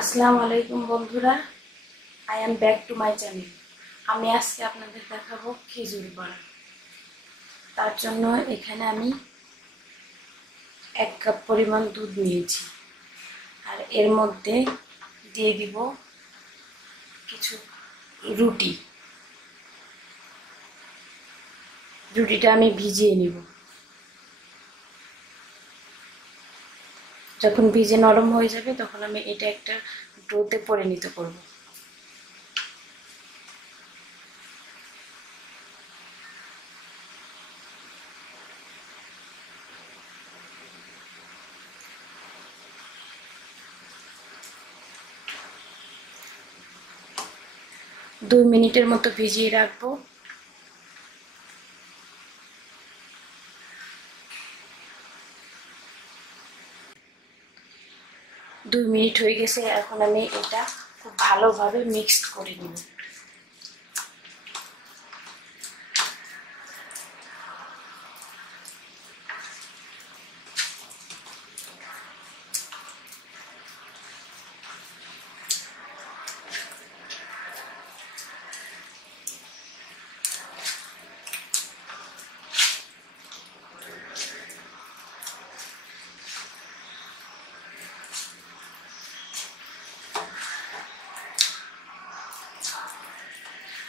আসসালামু আলাইকুম বন্ধুরা, I am back to my channel. আমি আজকে আপনাদের দেখাবো খিচুড়ি বড়া। তার জন্য এখানে আমি 1 কাপ পরিমাণ দুধ নিয়েছি, আর এর মধ্যে দিয়ে দিব কিছু রুটি। রুটিটা আমি ভিজিয়ে নিব। যখন ভিজে নরম হয়ে যাবে তখন আমি এটা একটা ডোতে পরিণত করব। দুই মিনিটের মতো ভিজিয়ে রাখবো। দুই মিনিট হয়ে গেছে। এখন আমি এটা খুব ভালোভাবে মিক্সড করে নিব।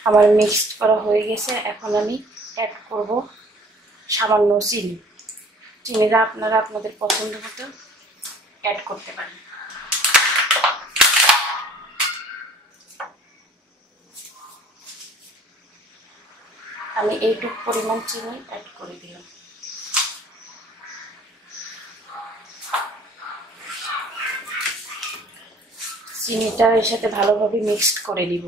আমার মিক্সড করা হয়ে গেছে। এখন আমি অ্যাড করব সামান্য চিনি। চিনিটা আপনারা আপনাদের পছন্দ মতো অ্যাড করতে পারেন। আমি এইটুকু পরিমাণ চিনি অ্যাড করে দিলাম। চিনিটা এর সাথে ভালোভাবে মিক্সড করে নিব।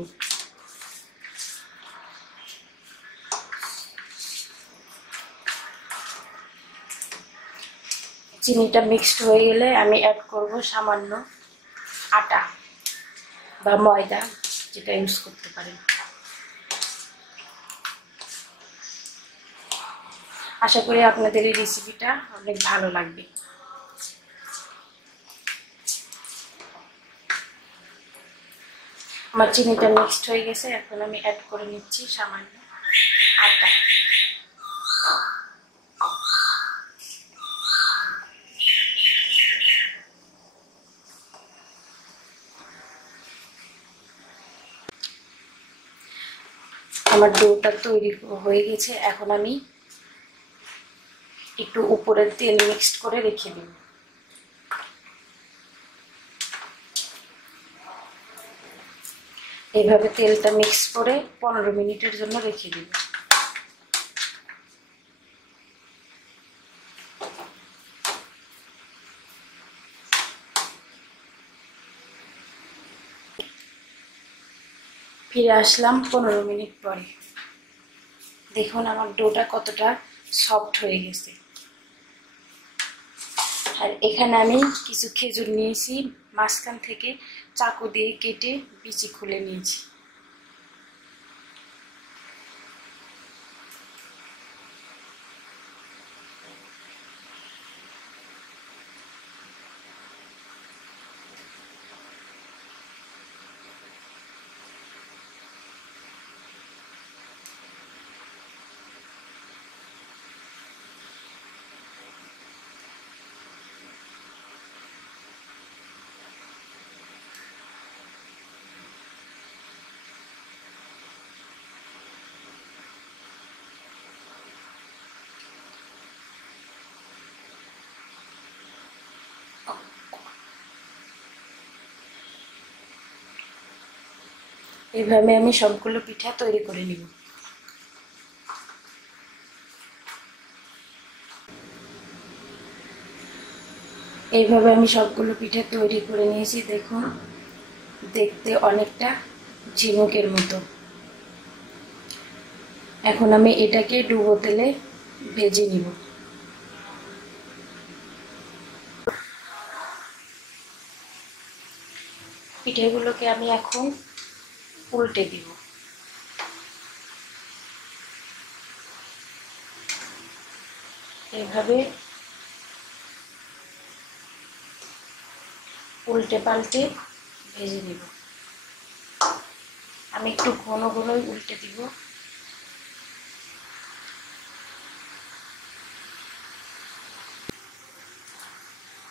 চিনিটা মিক্সড হয়ে গেলে আমি অ্যাড করব সামান্য আটা বা ময়দা, যেটা ইউজ করতে পারেন। আশা করি আপনাদের এই রেসিপিটা অনেক ভালো লাগবে। আমার চিনিটা মিক্সড হয়ে গেছে। এখন আমি অ্যাড করে নিচ্ছি সামান্য আটা। আমার ডোটা তৈরি হয়ে গেছে। এখন আমি একটু উপরে তেল মিক্সড করে রেখে দিই। এইভাবে তেলটা মিক্স করে 15 মিনিটের জন্য রেখে দিব। ফিরে আসলাম 15 মিনিট পরে। দেখুন আমার ডোটা কতটা সফট হয়ে গেছে। আর এখানে আমি কিছু খেজুর নিয়েছি, মাঝখান থেকে চাকু দিয়ে কেটে বিচি খুলে নিয়েছি। এইভাবে আমি সবগুলো পিঠা তৈরি করে নিব। এইভাবে আমি সবগুলো পিঠা তৈরি করে নিয়েছি। দেখুন দেখতে অনেকটা ঝিনুকের মতো। এখন আমি এটাকে ডুবো তেলে ভেজে নিব। পিঠেগুলোকে আমি এখন উল্টে দিব। এভাবে উল্টে পাল্টে ভেজে নিব। আমি একটু ঘন ঘনই উল্টে দিব।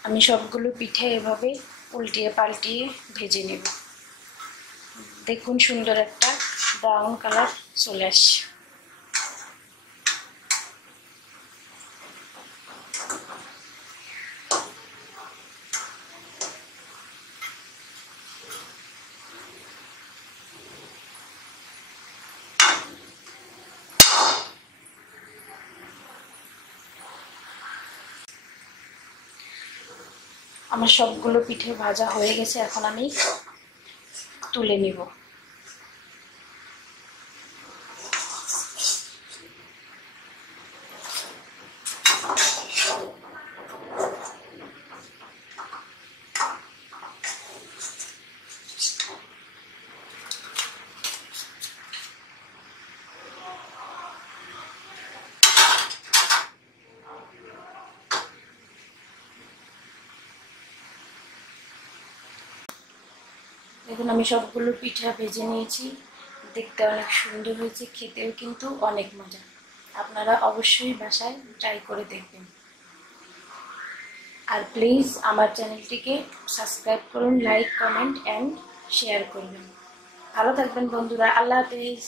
আমি সবগুলো পিঠে এভাবে উল্টিয়ে পাল্টিয়ে ভেজে নেব। দেখুন সুন্দর একটা ব্রাউন কালার চলে আসছে। আমার সবগুলো পিঠে ভাজা হয়ে গেছে, এখন আমি তুলে নিব। দেখুন আমি সবগুলো পিঠা ভেজে নিয়েছি, দেখতে অনেক সুন্দর হয়েছে, খেতেও কিন্তু অনেক মজা। আপনারা অবশ্যই বাসায় ট্রাই করে দেখবেন। আর প্লিজ আমার চ্যানেলটিকে সাবস্ক্রাইব করুন, লাইক, কমেন্ট অ্যান্ড শেয়ার করবেন। ভালো থাকবেন বন্ধুরা, আল্লাহ হাফেজ।